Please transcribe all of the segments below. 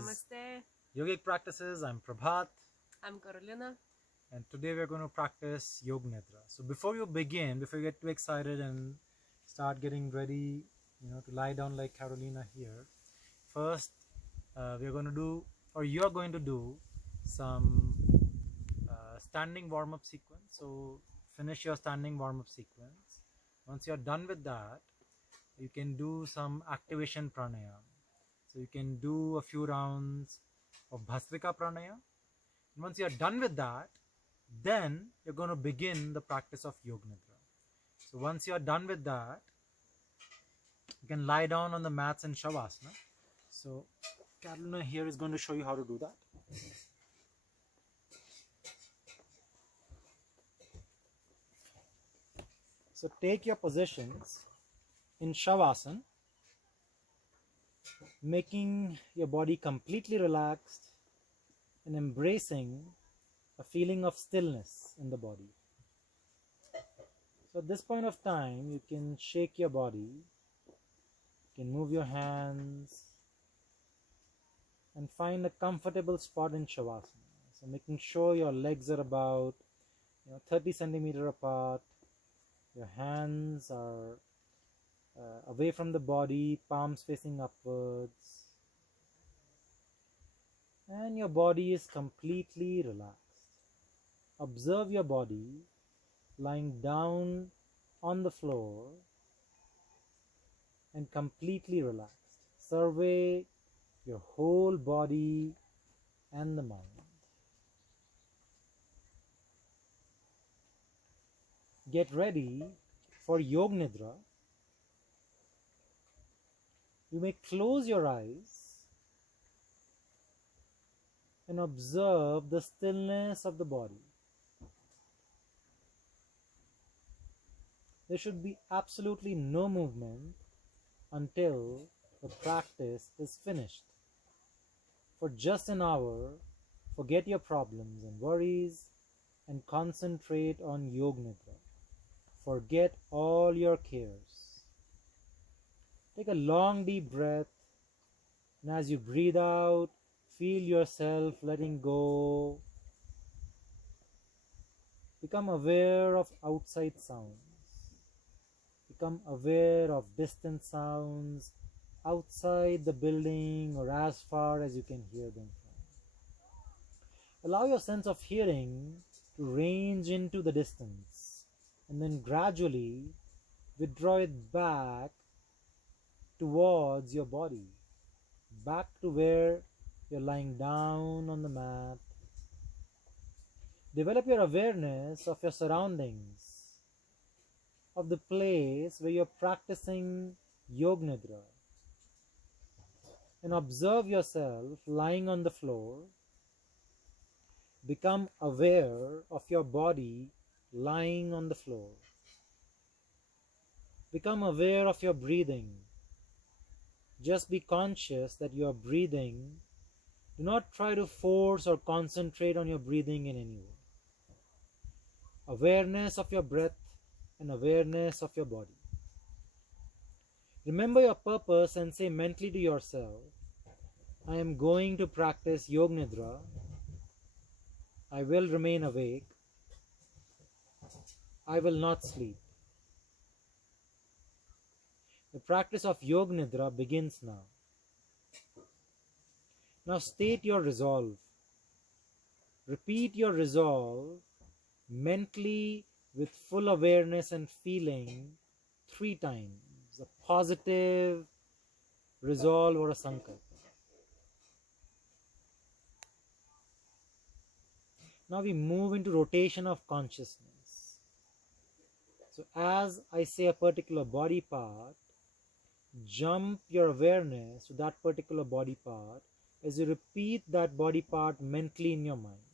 is Namaste. Yogic Practices. I'm Prabhat, I'm Carolina. and today we're going to practice Yog Nidra. So before you get too excited and start getting ready, to lie down like Carolina here, first we're going to do, or you're going to do, some standing warm-up sequence. So finish your standing warm-up sequence. Once you're done with that, you can do some activation pranayama. So you can do a few rounds of bhastrika pranayama. And once you're done with that, then you're going to begin the practice of Yog Nidra. So once you're done with that, you can lie down on the mats in Shavasana. So Carolina here is going to show you how to do that. So take your positions in Shavasana, making your body completely relaxed and embracing a feeling of stillness in the body. So at this point of time, you can shake your body, you can move your hands, and find a comfortable spot in Shavasana. So making sure your legs are about 30 centimeters apart, your hands are away from the body, palms facing upwards, and your body is completely relaxed. Observe your body lying down on the floor and completely relaxed. Survey your whole body and the mind. Get ready for Yog Nidra. You may close your eyes and observe the stillness of the body. There should be absolutely no movement until the practice is finished. For just an hour, forget your problems and worries and concentrate on Yog Nidra. Forget all your cares. Take a long deep breath, and as you breathe out, feel yourself letting go. Become aware of outside sounds. Become aware of distant sounds outside the building or as far as you can hear them from. Allow your sense of hearing to range into the distance, and then gradually withdraw it back towards your body, back to where you're lying down on the mat. Develop your awareness of your surroundings, of the place where you're practicing Yog Nidra, and observe yourself lying on the floor. Become aware of your body lying on the floor. Become aware of your breathing. Just be conscious that you are breathing. Do not try to force or concentrate on your breathing in any way. Awareness of your breath and awareness of your body. Remember your purpose and say mentally to yourself, I am going to practice Yog Nidra. I will remain awake. I will not sleep. The practice of Yog Nidra begins now. Now state your resolve. Repeat your resolve mentally with full awareness and feeling 3 times. A positive resolve or a sankalpa. Now we move into rotation of consciousness. So as I say a particular body part, jump your awareness to that particular body part as you repeat that body part mentally in your mind.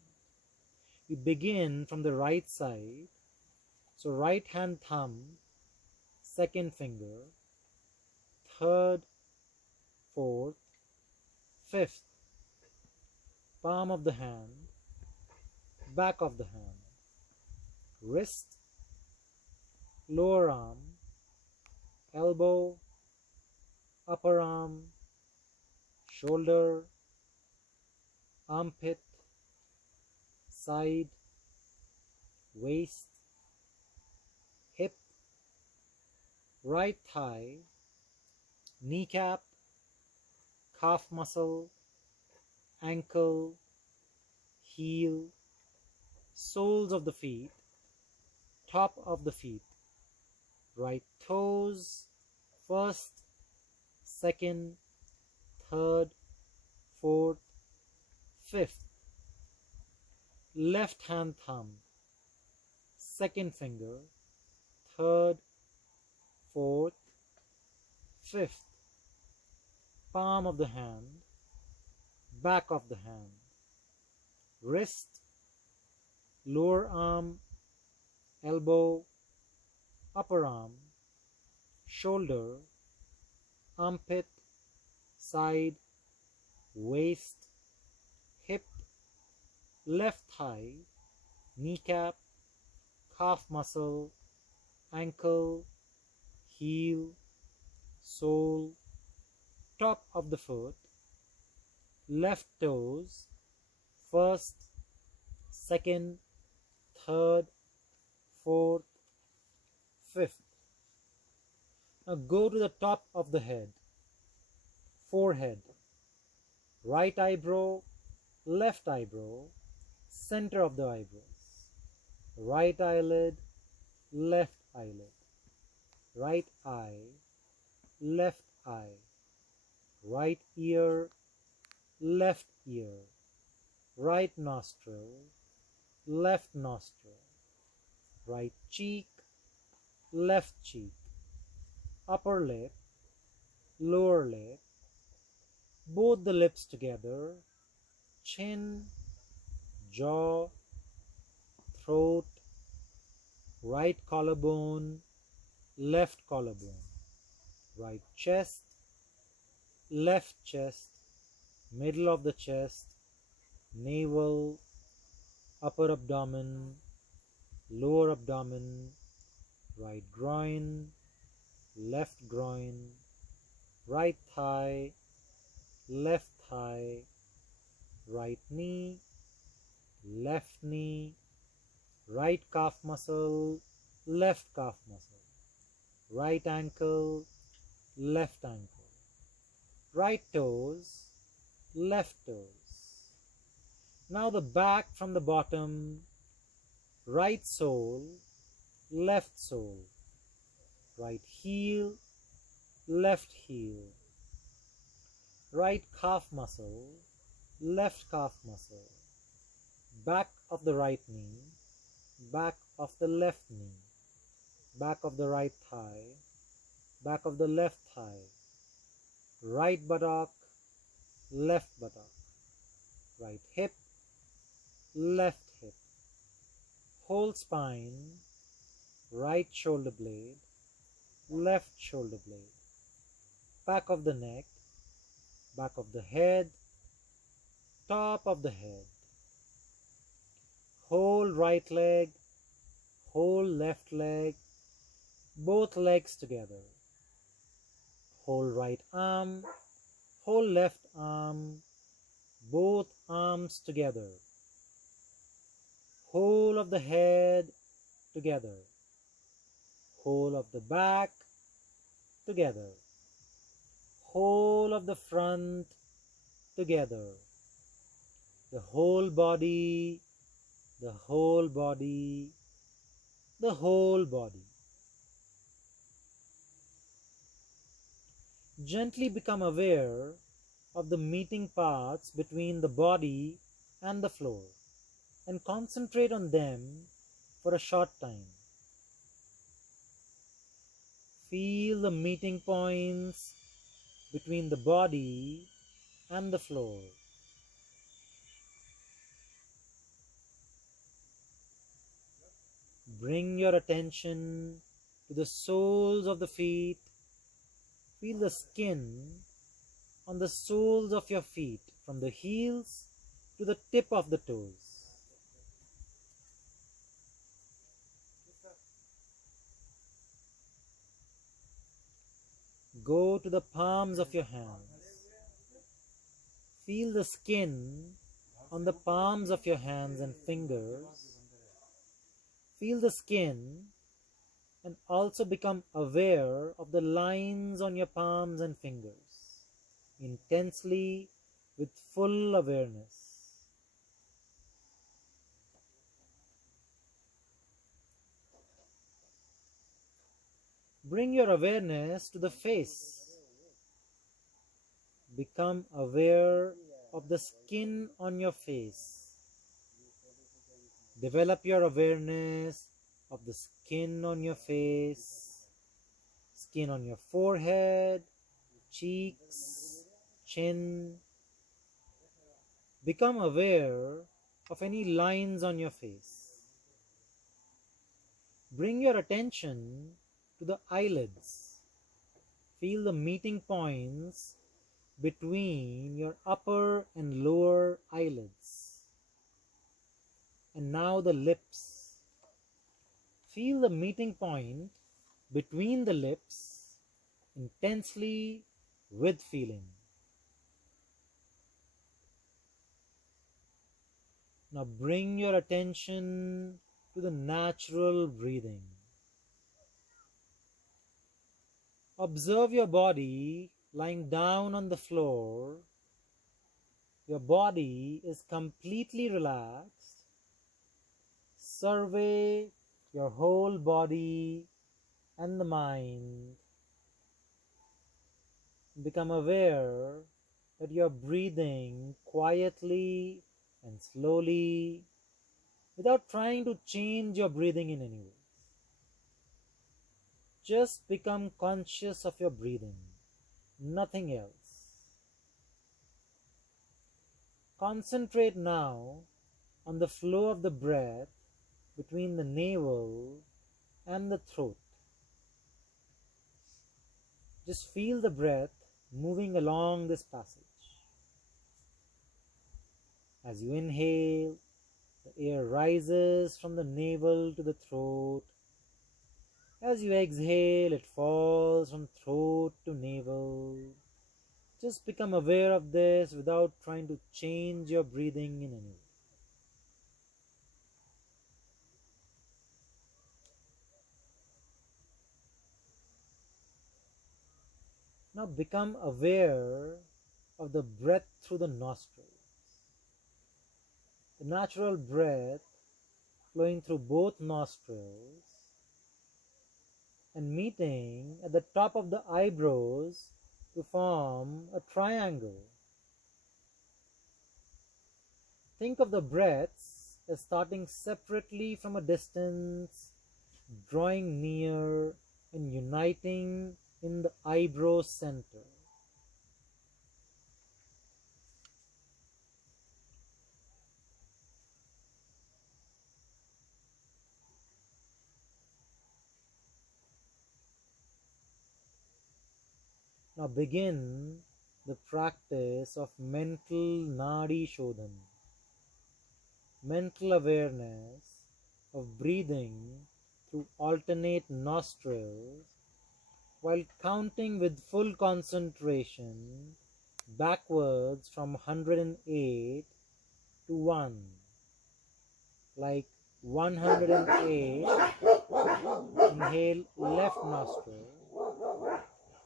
We begin from the right side. So right hand thumb, second finger, third, fourth, fifth, palm of the hand, back of the hand, wrist, lower arm, elbow, upper arm, shoulder, armpit, side, waist, hip, right thigh, kneecap, calf muscle, ankle, heel, soles of the feet, top of the feet, right toes, first, second, third, fourth, fifth, left hand thumb, second finger, third, fourth, fifth, palm of the hand, back of the hand, wrist, lower arm, elbow, upper arm, shoulder, armpit, side, waist, hip, left thigh, kneecap, calf muscle, ankle, heel, sole, top of the foot, left toes, first, second, third, fourth, fifth. Now go to the top of the head, forehead, right eyebrow, left eyebrow, center of the eyebrows, right eyelid, left eyelid, right eye, left eye, right ear, left ear, right nostril, left nostril, right cheek, left cheek, upper lip, lower lip, both the lips together, chin, jaw, throat, right collarbone, left collarbone, right chest, left chest, middle of the chest, navel, upper abdomen, lower abdomen, right groin, left groin, right thigh, left thigh, right knee, left knee, right calf muscle, left calf muscle, right ankle, left ankle, right toes, left toes. Now the back from the bottom, right sole, left sole, right heel, left heel, right calf muscle, left calf muscle, back of the right knee, back of the left knee, back of the right thigh, back of the left thigh, right buttock, left buttock, right hip, left hip, whole spine, right shoulder blade, left shoulder blade, back of the neck, back of the head, top of the head, whole right leg, whole left leg, both legs together, whole right arm, whole left arm, both arms together, whole of the head together, whole of the back together, whole of the front together, the whole body, the whole body, the whole body. Gently become aware of the meeting parts between the body and the floor and concentrate on them for a short time. Feel the meeting points between the body and the floor. Bring your attention to the soles of the feet. Feel the skin on the soles of your feet from the heels to the tip of the toes. Go to the palms of your hands. Feel the skin on the palms of your hands and fingers. Feel the skin and also become aware of the lines on your palms and fingers, intensely with full awareness. Bring your awareness to the face. Become aware of the skin on your face. Develop your awareness of the skin on your face, skin on your forehead, cheeks, chin. Become aware of any lines on your face. Bring your attention to the eyelids. Feel the meeting points between your upper and lower eyelids. And now the lips. Feel the meeting point between the lips intensely with feeling. Now bring your attention to the natural breathing. Observe your body lying down on the floor. Your body is completely relaxed. Survey your whole body and the mind. Become aware that you are breathing quietly and slowly without trying to change your breathing in any way. Just become conscious of your breathing, nothing else. Concentrate now on the flow of the breath between the navel and the throat. Just feel the breath moving along this passage. As you inhale, the air rises from the navel to the throat. As you exhale, it falls from throat to navel. Just become aware of this without trying to change your breathing in any way. Now become aware of the breath through the nostrils. The natural breath flowing through both nostrils and meeting at the top of the eyebrows to form a triangle. Think of the breaths as starting separately from a distance, drawing near and uniting in the eyebrow center. Now begin the practice of mental Nadi Shodhan, mental awareness of breathing through alternate nostrils while counting with full concentration backwards from 108 to 1. Like 108, inhale left nostril,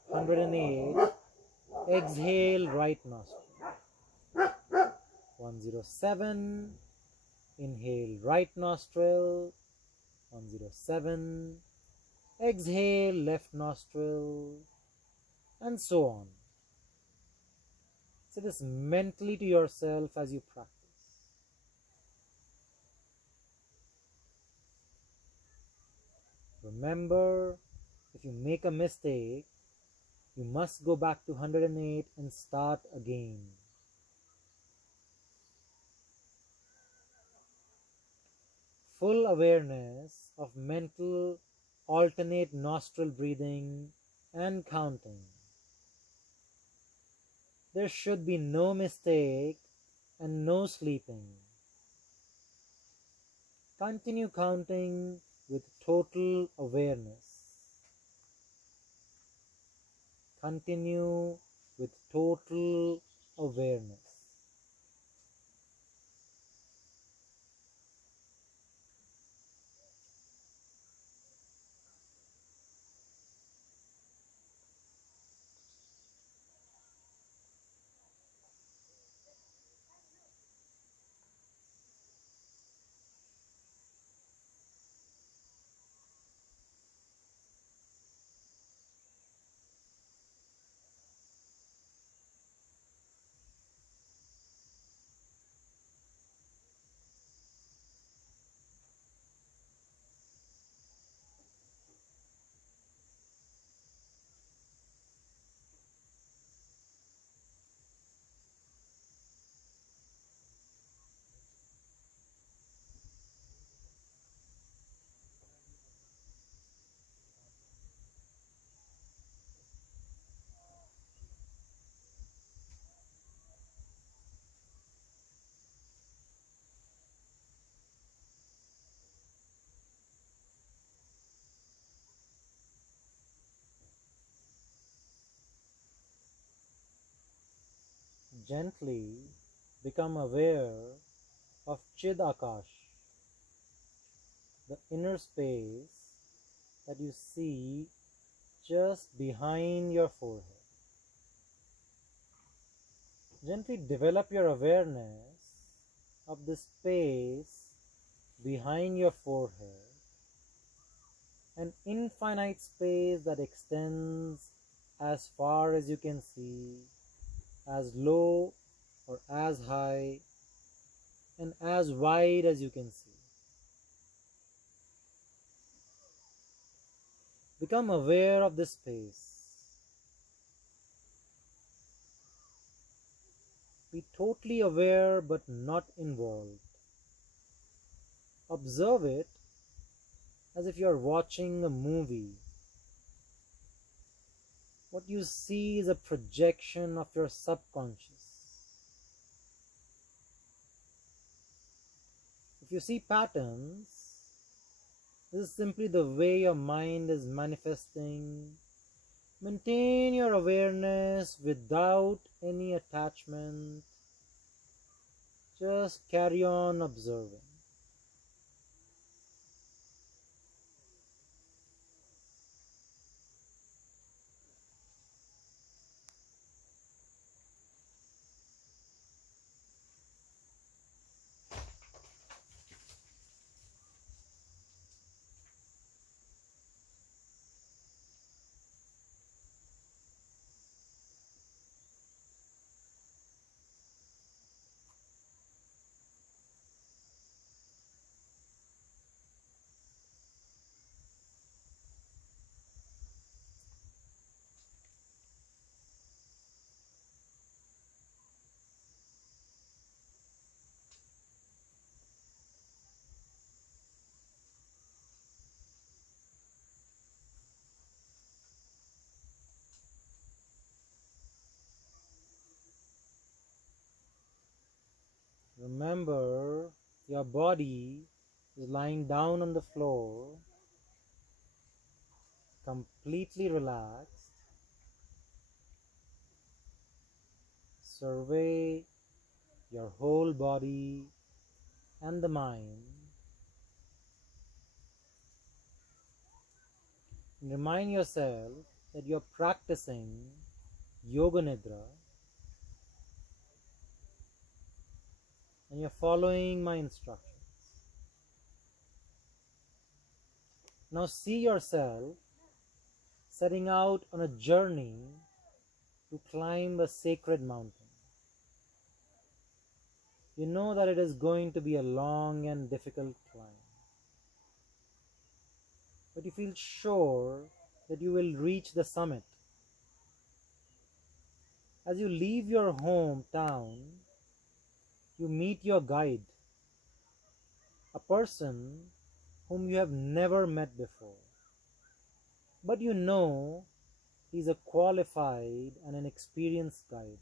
108, exhale right nostril, 107, inhale right nostril, 107, exhale left nostril, and so on. Say this mentally to yourself as you practice. Remember, if you make a mistake, you must go back to 108 and start again. Full awareness of mental alternate nostril breathing and counting. There should be no mistake and no sleeping. Continue counting with total awareness. Continue with total awareness. Gently become aware of Chid Akash, the inner space that you see just behind your forehead. Gently develop your awareness of the space behind your forehead, an infinite space that extends as far as you can see, as low or as high, and as wide as you can see. Become aware of this space. Be totally aware but not involved. Observe it as if you are watching a movie. What you see is a projection of your subconscious. If you see patterns, this is simply the way your mind is manifesting. Maintain your awareness without any attachment. Just carry on observing. Remember, your body is lying down on the floor, completely relaxed. Survey your whole body and the mind. And remind yourself that you're practicing Yoga Nidra and you're following my instructions. Now see yourself setting out on a journey to climb a sacred mountain. You know that it is going to be a long and difficult climb, but you feel sure that you will reach the summit. As you leave your hometown, you meet your guide, a person whom you have never met before, but you know he's a qualified and an experienced guide.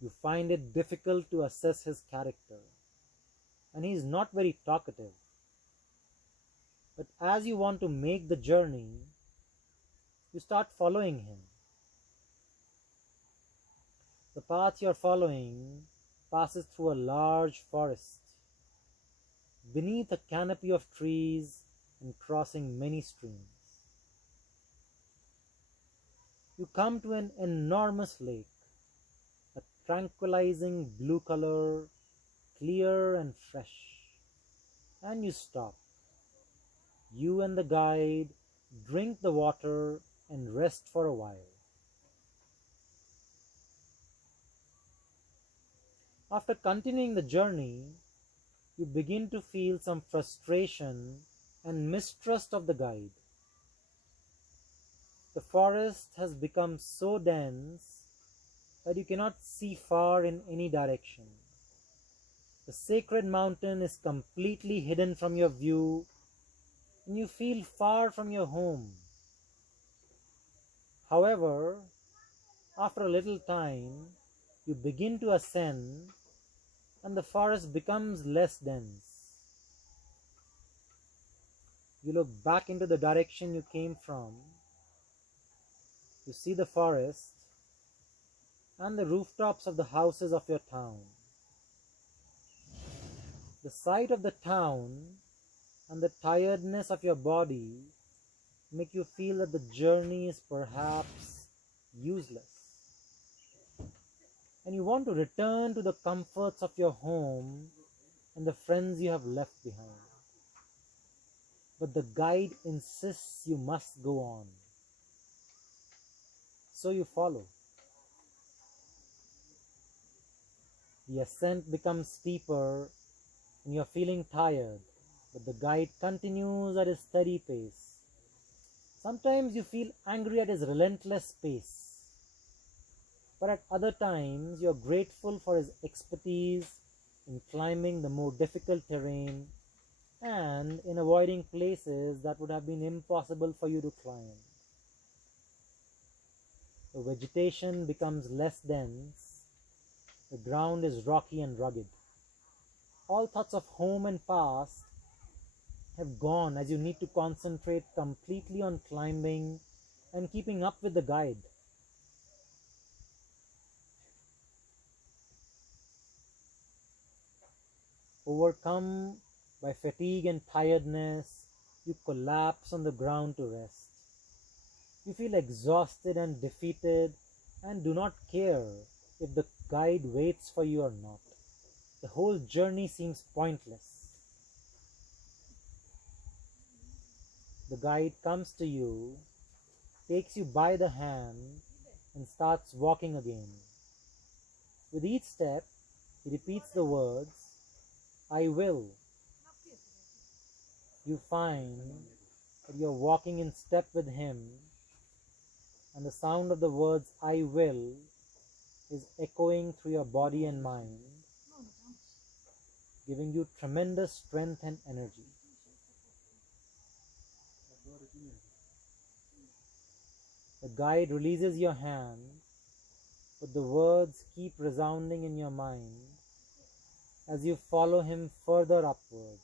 You find it difficult to assess his character, and he is not very talkative. But as you want to make the journey, you start following him. The path you are following passes through a large forest, beneath a canopy of trees and crossing many streams. You come to an enormous lake, a tranquilizing blue color, clear and fresh, and you stop. You and the guide drink the water and rest for a while. After continuing the journey, you begin to feel some frustration and mistrust of the guide. The forest has become so dense that you cannot see far in any direction. The sacred mountain is completely hidden from your view, and you feel far from your home. However, after a little time, you begin to ascend, and the forest becomes less dense. You look back into the direction you came from. You see the forest, and the rooftops of the houses of your town. The sight of the town and the tiredness of your body make you feel that the journey is perhaps useless, and you want to return to the comforts of your home and the friends you have left behind. But the guide insists you must go on, so you follow. The ascent becomes steeper and you are feeling tired, but the guide continues at his steady pace. Sometimes you feel angry at his relentless pace, but at other times you are grateful for his expertise in climbing the more difficult terrain and in avoiding places that would have been impossible for you to climb. The vegetation becomes less dense, the ground is rocky and rugged. All thoughts of home and past have gone as you need to concentrate completely on climbing and keeping up with the guide. Overcome by fatigue and tiredness, you collapse on the ground to rest. You feel exhausted and defeated and do not care if the guide waits for you or not. The whole journey seems pointless. The guide comes to you, takes you by the hand, and starts walking again. With each step, he repeats the words, I will. You find that you are walking in step with him, and the sound of the words I will is echoing through your body and mind, giving you tremendous strength and energy. The guide releases your hand, but the words keep resounding in your mind as you follow him further upwards.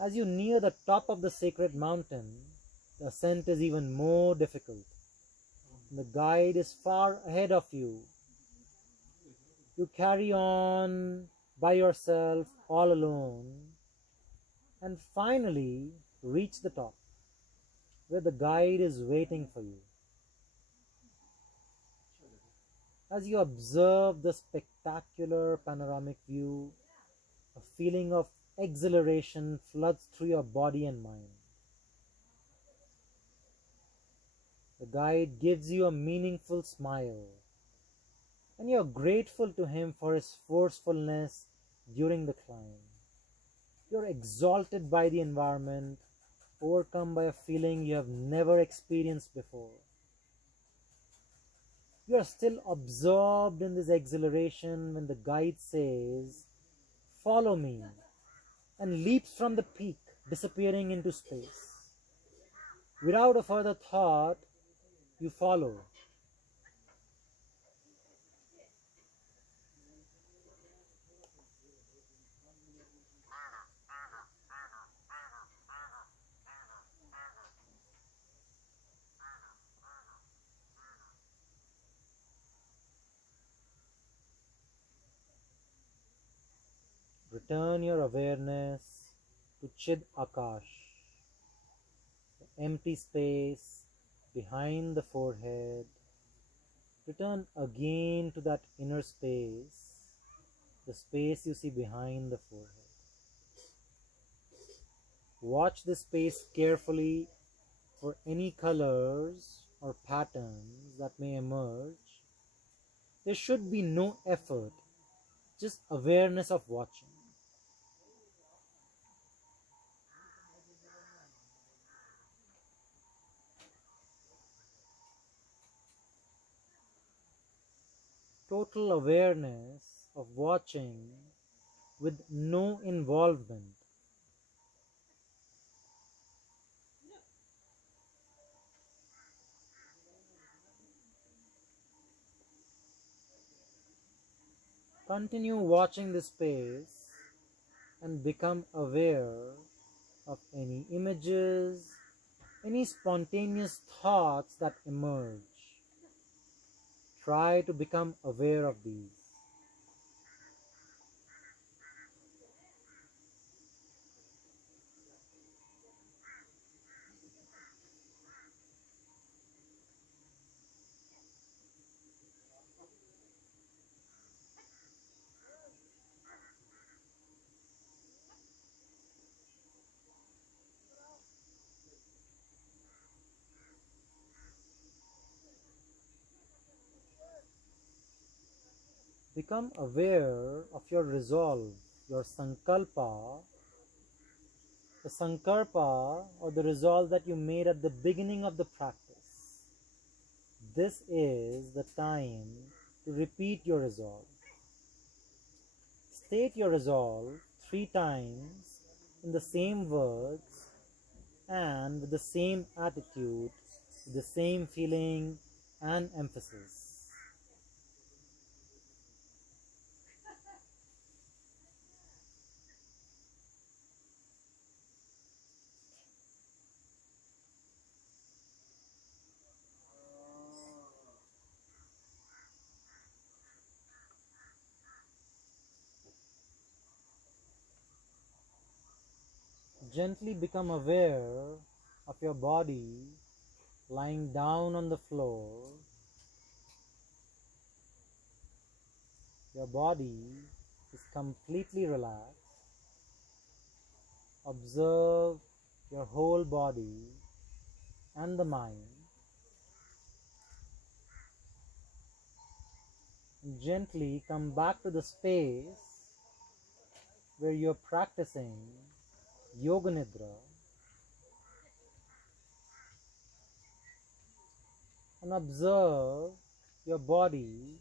As you near the top of the sacred mountain, the ascent is even more difficult. The guide is far ahead of you. You carry on by yourself, all alone, and finally reach the top, where the guide is waiting for you. As you observe the spectacular panoramic view, a feeling of exhilaration floods through your body and mind. The guide gives you a meaningful smile, and you are grateful to him for his forcefulness during the climb. You are exalted by the environment, overcome by a feeling you have never experienced before. You are still absorbed in this exhilaration when the guide says, follow me, and leaps from the peak, disappearing into space. Without a further thought, you follow. Return your awareness to Chid Akash, the empty space behind the forehead. Return again to that inner space, the space you see behind the forehead. Watch this space carefully for any colors or patterns that may emerge. There should be no effort, just awareness of watching. Total awareness of watching with no involvement. Continue watching this space and become aware of any images, any spontaneous thoughts that emerge. Try to become aware of these. Become aware of your resolve, your sankalpa, the sankalpa or the resolve that you made at the beginning of the practice. This is the time to repeat your resolve. State your resolve 3 times in the same words and with the same attitude, with the same feeling and emphasis. Gently become aware of your body lying down on the floor. Your body is completely relaxed. Observe your whole body and the mind. And gently come back to the space where you're practicing Yoga Nidra and observe your body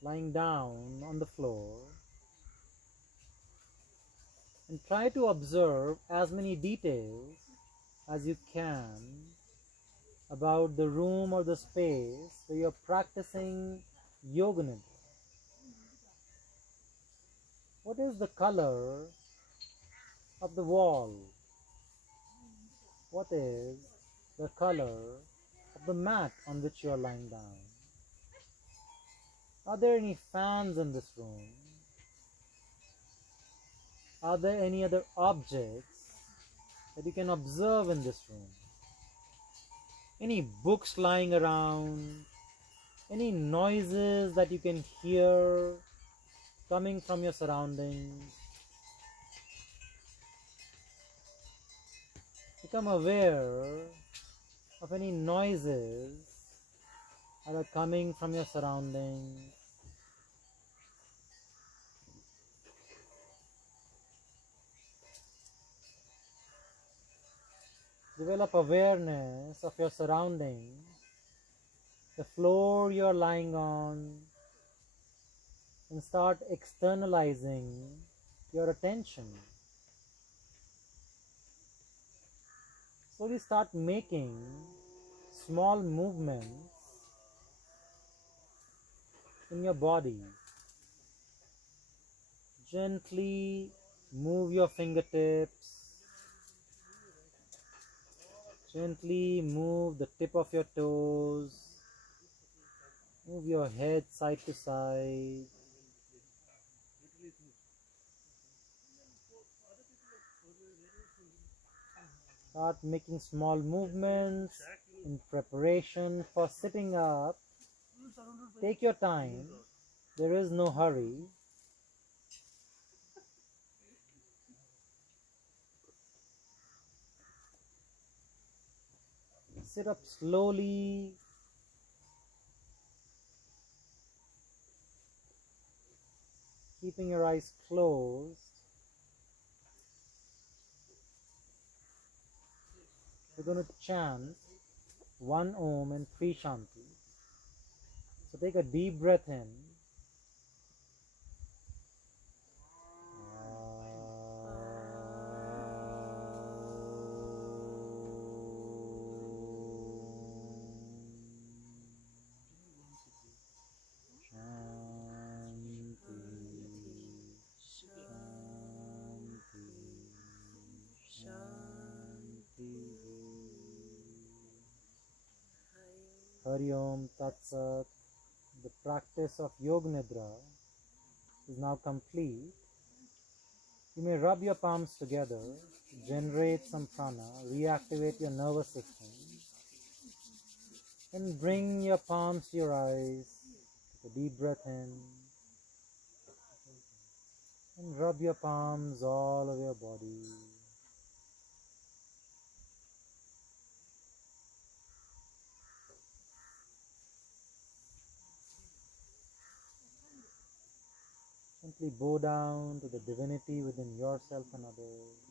lying down on the floor, and try to observe as many details as you can about the room or the space where you're practicing Yoga Nidra. What is the color of the wall? What is the color of the mat on which you are lying down? Are there any fans in this room? Are there any other objects that you can observe in this room? Any books lying around? Any noises that you can hear coming from your surroundings? Become aware of any noises that are coming from your surroundings. Develop awareness of your surroundings, the floor you are lying on, and start externalizing your attention. Slowly start making small movements in your body. Gently move your fingertips. Gently move the tip of your toes. Move your head side to side. Start making small movements in preparation for sitting up. Take your time. There is no hurry. Sit up slowly. Keeping your eyes closed. We're going to chant 1 Om and 3 Shanti. So take a deep breath in. Hari Aum Tat Sat. the practice of Yoga Nidra is now complete, you may rub your palms together, generate some prana, reactivate your nervous system, and bring your palms to your eyes. Take a deep breath in, and rub your palms all over your body. Simply bow down to the divinity within yourself and others.